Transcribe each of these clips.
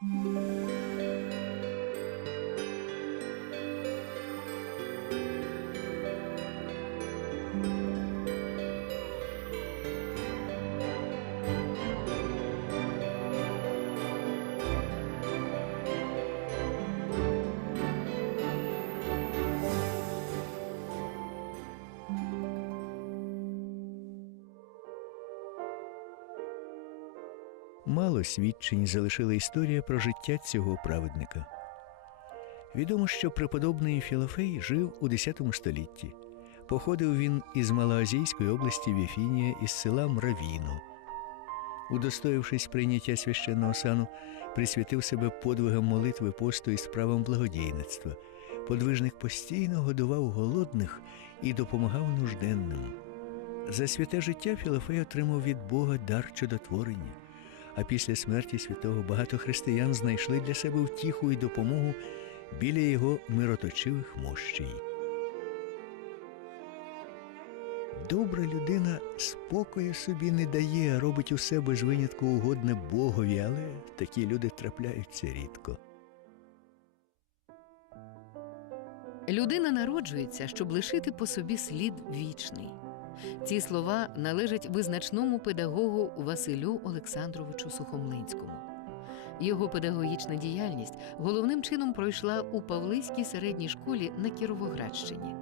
Música Мало свідчень залишила історія про життя цього праведника. Відомо, що преподобний Філофей жив у X столітті. Походив він із Малоазійської області Віфінія із села Мравіно. Удостоївшись прийняття священного сану, присвятив себе подвигам молитви посту і справам благодійництва. Подвижник постійно годував голодних і допомагав нужденним. За святе життя Філофей отримав від Бога дар чудотворення, а після смерті святого багато християн знайшли для себе втіху і допомогу біля його мироточивих мощей. Добра людина спокою собі не дає, а робить усе без винятку угодне Богові, але такі люди трапляються рідко. Людина народжується, щоб лишити по собі слід вічний. Ці слова належать визначному педагогу Василю Олександровичу Сухомлинському. Його педагогічна діяльність головним чином пройшла у Павлиській середній школі на Кіровоградщині.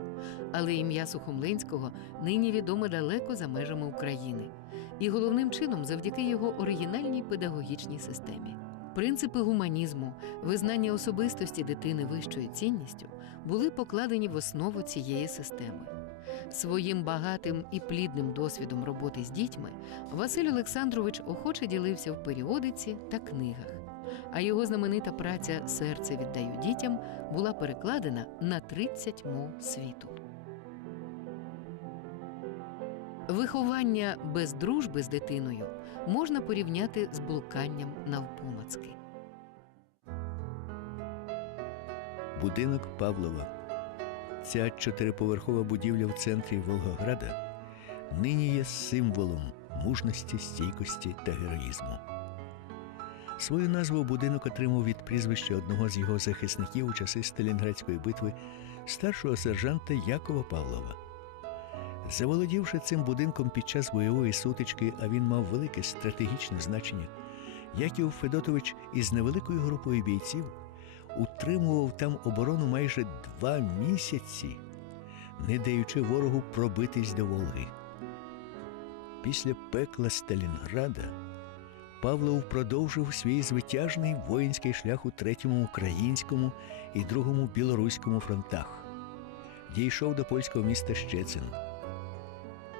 Але ім'я Сухомлинського нині відоме далеко за межами України, і головним чином завдяки його оригінальній педагогічній системі. Принципи гуманізму, визнання особистості дитини вищою цінністю були покладені в основу цієї системи. Своїм багатим і плідним досвідом роботи з дітьми Василь Олександрович охоче ділився в періодиці та книгах, а його знаменита праця Серце віддаю дітям була перекладена на 30 мов світу. Виховання без дружби з дитиною можна порівняти з блуканням навпомацки. Будинок Павлова. Ця чотириповерхова будівля в центрі Волгограда нині є символом мужності, стійкості та героїзму. Свою назву будинок отримав від прізвища одного з його захисників у часи Сталінградської битви старшого сержанта Якова Павлова. Заволодівши цим будинком під час бойової сутички, а він мав велике стратегічне значення, Яків Федотович із невеликою групою бійців утримував там оборону майже два місяці, не даючи ворогу пробитись до Волги. Після пекла Сталінграда Павлов продовжив свій звитяжний воїнський шлях у третьому українському і другому білоруському фронтах. Дійшов до польського міста Щецин.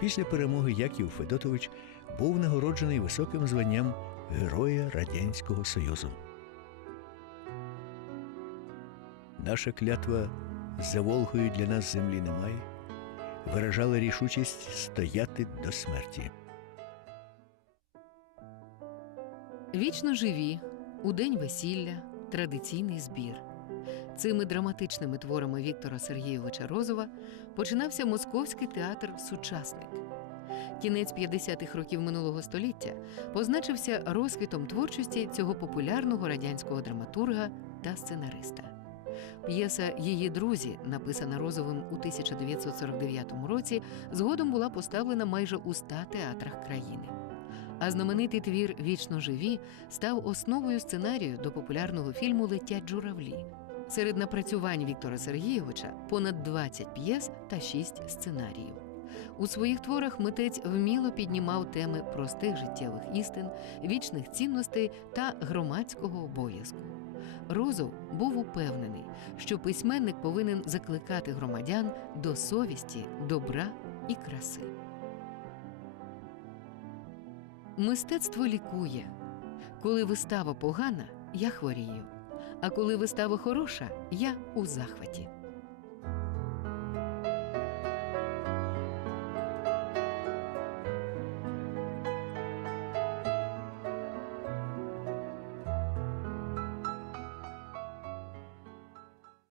Після перемоги Яків Федотович був нагороджений високим званням Героя Радянського Союзу. Наша клятва за Волгою для нас землі немає, виражала рішучість стояти до смерті. Вічно живі у день весілля, традиційний збір. Цими драматичними творами Віктора Сергійовича Розова починався московський театр Сучасник. Кінець 50-х років минулого століття позначився розквітом творчості цього популярного радянського драматурга та сценариста. П'єса Її друзі, написана Розовим у 1949 році, згодом була поставлена майже у ста театрах країни. А знаменитий твір Вічно живі став основою сценарію до популярного фільму Летять журавлі. Серед напрацювань Віктора Сергійовича понад 20 п'єс та 6 сценаріїв. У своїх творах митець вміло піднімав теми простих життєвих істин, вічних цінностей та громадського обов'язку. Розов був упевнений, що письменник повинен закликати громадян до совісті, добра і краси. Мистецтво лікує. Коли вистава погана, я хворію. А коли вистава хороша, я у захваті.